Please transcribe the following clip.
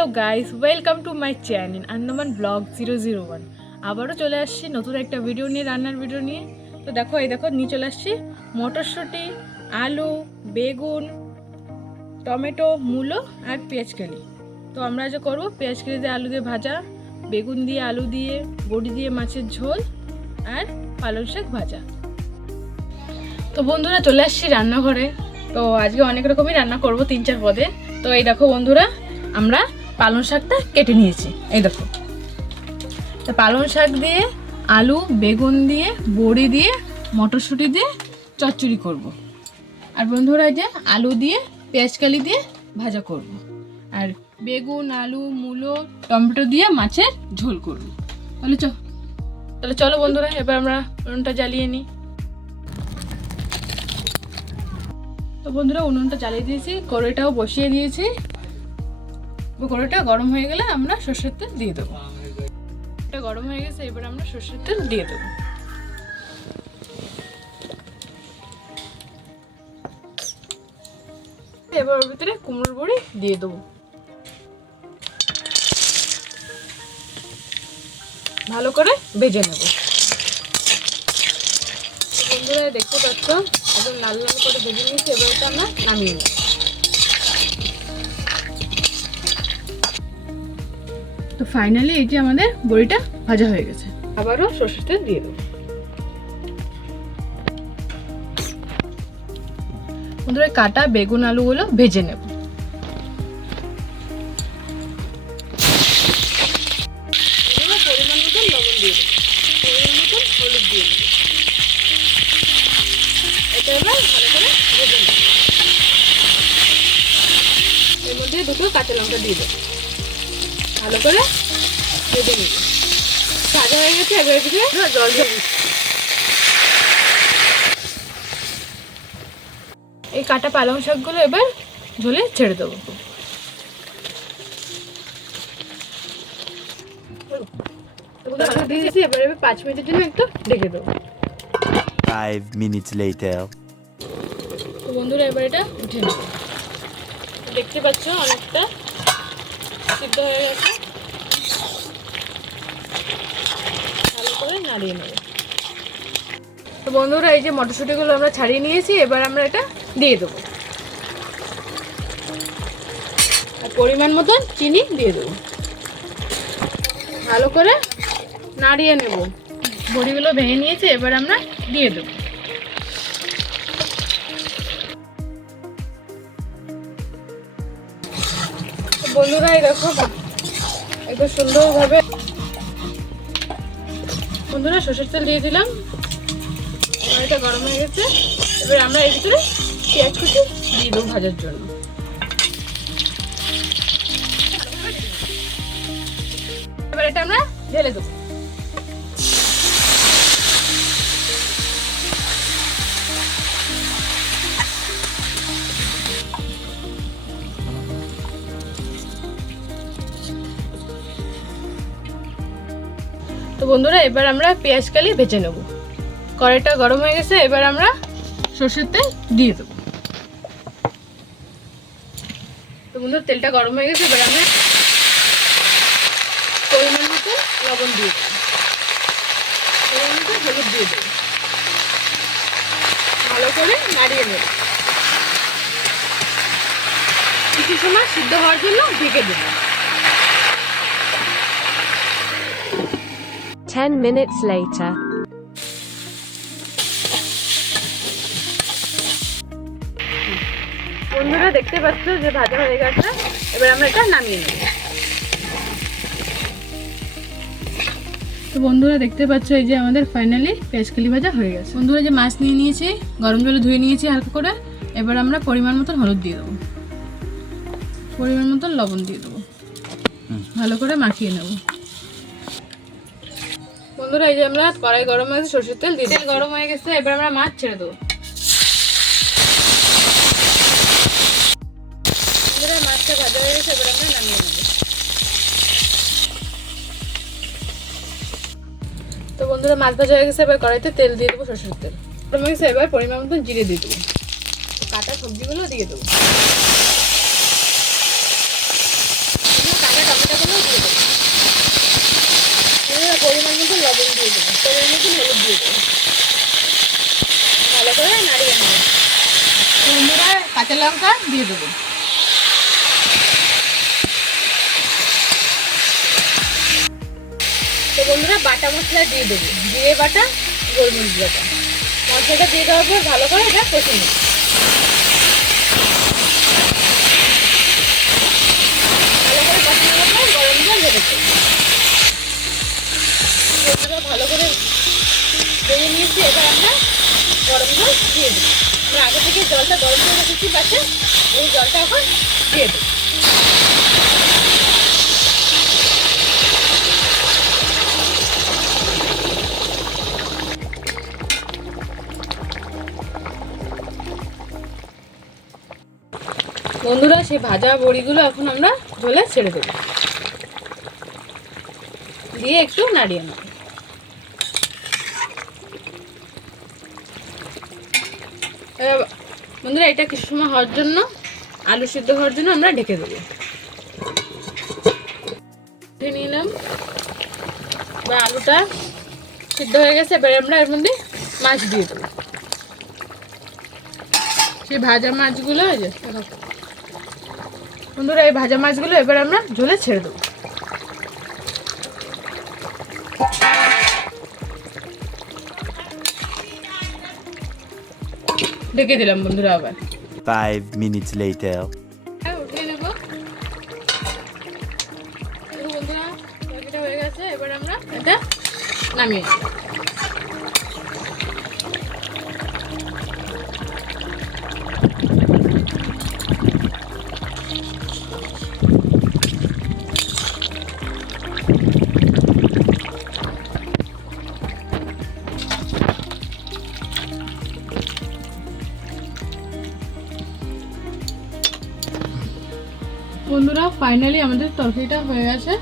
Hello guys, welcome to my channel Andaman blog 001। আবারও চলে আসছি নতুন একটা ভিডিও নিয়ে, রান্নার ভিডিও নিয়ে। তো দেখো, এই দেখো নিয়ে চলে আসছি মটরশুঁটি, আলু, বেগুন, টমেটো, মূলো আর পেঁয়াজকালি। তো আমরা যে করবো পেঁয়াজকালি দিয়ে আলু দিয়ে ভাজা, বেগুন দিয়ে আলু দিয়ে, বড়ি দিয়ে মাছের ঝোল আর পালং শাক ভাজা। তো বন্ধুরা চলে আসছি রান্নাঘরে। তো আজকে অনেক রকমই রান্না করব, 3-4 পদে। তো এই দেখো বন্ধুরা, আমরা পালং শাকটা কেটে নিয়েছি। এই দেখো, তো পালং শাক দিয়ে আলু বেগুন দিয়ে বড়ি দিয়ে মটরশুঁটি দিয়ে চচ্চড়ি করব। আর বন্ধুরা এই যে আলু দিয়ে পেঁয়াজকালি দিয়ে ভাজা করব। আর বেগুন আলু মূলো টমেটো দিয়ে মাছের ঝোল করব। তাহলে চলো বন্ধুরা, এবার আমরা উনুনটা জ্বালিয়ে নিই। তো বন্ধুরা উনুনটা জ্বালিয়ে দিয়েছি, কড়াইটাও বসিয়ে দিয়েছি। কড়াইটা গরম হয়ে গেলে আমরা সরষের তেল দিয়ে দেবো। এটা গরম হয়ে গেছে, এবার আমরা সরষের তেল দিয়ে দেবো। এবার ওর ভিতরে কুমড়োর বড়ি দিয়ে দেবো। ভালো করে ভেজে নেব। বন্ধুরা দেখতে পাচ্ছ, একদম লাল লাল করে ভেজে নিয়েছি। এবার এটা আমরা নামিয়ে নেব। তো ফাইনালি এই যে আমাদের বড়িটা ভাজা হয়ে গেছে। আবারও সরষের তেল দিয়ে দেবো। বন্ধুরা কাটা বেগুন আলুগুলো ভেজে নেব। পরিমাণ মতো লবণ দিয়ে দেবো, পরিমাণ মতো হলুদ দিয়ে দেবো। এটা এবার ভালো করে ভেজে নেব। এর মধ্যে দুটো কাঁচা লঙ্কা দিয়ে দেবো, ভালো করে ভেজে নেব। ভাজা হয়ে গেছে, এবার ভিতরে জল দিয়ে দিচ্ছি। এই কাটা পালং শাকগুলো এবার ঝোলে ছেড়ে দেবো। দিয়ে দিয়েছি, এবার 5 মিনিটের জন্য একটু ঢেকে দেবো। 5 minutes later. তো বন্ধুরা এবার এটা উঠে নেব। দেখতে পাচ্ছ অনেকটা সিদ্ধ হয়ে গেছে। ভালো করে নাড়িয়ে নেব। তো বন্ধুরা এই যে মটরশুঁটিগুলো আমরা ছাড়িয়ে নিয়েছি, এবার আমরা এটা দিয়ে দেবো। আর পরিমাণ মতন চিনি দিয়ে দেবো। ভালো করে নাড়িয়ে নেব। বড়িগুলো ভেঙে নিয়েছি, এবার আমরা দিয়ে দেবো। বন্ধুরা এই দেখো একদম সুন্দরভাবে বন্ধুরা সরষের তেল দিয়ে দিলাম। এটা গরম হয়ে গেছে, এবার আমরা এর ভিতরে পেঁয়াজ কুচি দিয়ে দেবো ভাজার জন্য। এবার এটা আমরা ঢেলে দেবো। তো বন্ধুরা এবার আমরা পেঁয়াজকালি ভেজে নেব। কড়াইটা গরম হয়ে গেছে, এবার আমরা সরষের তেল দিয়ে দেবো। তো বন্ধুরা তেলটা গরম হয়ে গেছে, এবার আমরা পরিমাণ মতো লবণ দিয়ে দেবো, পরিমাণ মতো হলুদ দিয়ে দেবো। ভালো করে নাড়িয়ে নেব। কিছু সময় সিদ্ধ হওয়ার জন্য ঢেকে দেবো। 10 minutes later. বন্ধুরা দেখতে পাচ্ছ যে ভাজা হয়ে গেছে, এবার আমরা এটা নামিয়ে নেব। তো বন্ধুরা দেখতে পাচ্ছ এই যে আমাদের ফাইনালি পেঁয়াজকালি ভাজা হয়ে গেছে। বন্ধুরা যে মাছ নিয়ে নিয়েছি, গরম জলে ধুয়ে নিয়েছি হালকা করে। এবার আমরা পরিমাণ মতন হলুদ দিয়ে দেবো, পরিমাণ মতন লবণ দিয়ে দেবো। ভালো করে মাখিয়ে নেব। বন্ধুরা এই যে আমরা কড়াই গরম হয়ে গেছে, সরষের তেল দিয়ে তেল গরম হয়ে গেছে, এবার আমরা মাছ ছেড়ে দেবো। বন্ধুরা মাছটা ভাজা হয়ে গেছে, এবার আমরা নামিয়ে নেব। তো বন্ধুরা মাছ ভাজা হয়ে গেছে, এবার কড়াইতে তেল দিয়ে দেবো, সরষের তেল গরম হয়ে গেছে। এবার পরিমাণ মতো জিরে দিয়ে দেবো, কাটা সবজিগুলো দিয়ে দেবো। কাটা মতন হলুদ দিয়ে দেবো, ভালো করে নাড়িয়ে নেবো। বন্ধুরা কাঁচা লঙ্কা দিয়ে দেবো। তো বন্ধুরা বাটা মশলা দিয়ে দেবো, জিরে বাটা, গোলমরিচ বাটা। মশলাটা দিয়ে দেওয়ার পর ভালো করে এটা কষে নেব। ভালো করে কষে নেওয়ার পর গরম জল দিয়ে দেবো। বন্ধুরা ভালো করে ভেজে নিয়েছি, এবার আমরা গরম জল দিয়ে দেবো। আমরা আগে থেকে জলটা গরম করে রেখেছি পাশে, এই জলটা এখন দিয়ে দেবো। বন্ধুরা সেই ভাজা বড়িগুলো এখন আমরা ঝোলে ছেড়ে দেবো, দিয়ে একটু নাড়িয়ে নেব। বন্ধুরা এটা কিছু সময় হওয়ার জন্য, আলু সিদ্ধ হওয়ার জন্য আমরা ঢেকে দেবো। নিয়ে নিলাম, এবার আলুটা সিদ্ধ হয়ে গেছে, এবার আমরা এর মধ্যে মাছ দিয়ে দেবো। সেই ভাজা মাছগুলো বন্ধুরা, এই ভাজা মাছগুলো এবার আমরা ঝোলে ছেড়ে দেবো। ঢেকে দিলাম বন্ধুরা আবার। 5 minutes later. উঠিয়ে নেব। বন্ধুরা তরকারিটা হয়ে গেছে, এবার আমরা এটা নামিয়ে নেব। বন্ধুরা ফাইনালি আমাদের তরকারিটা হয়ে গেছে।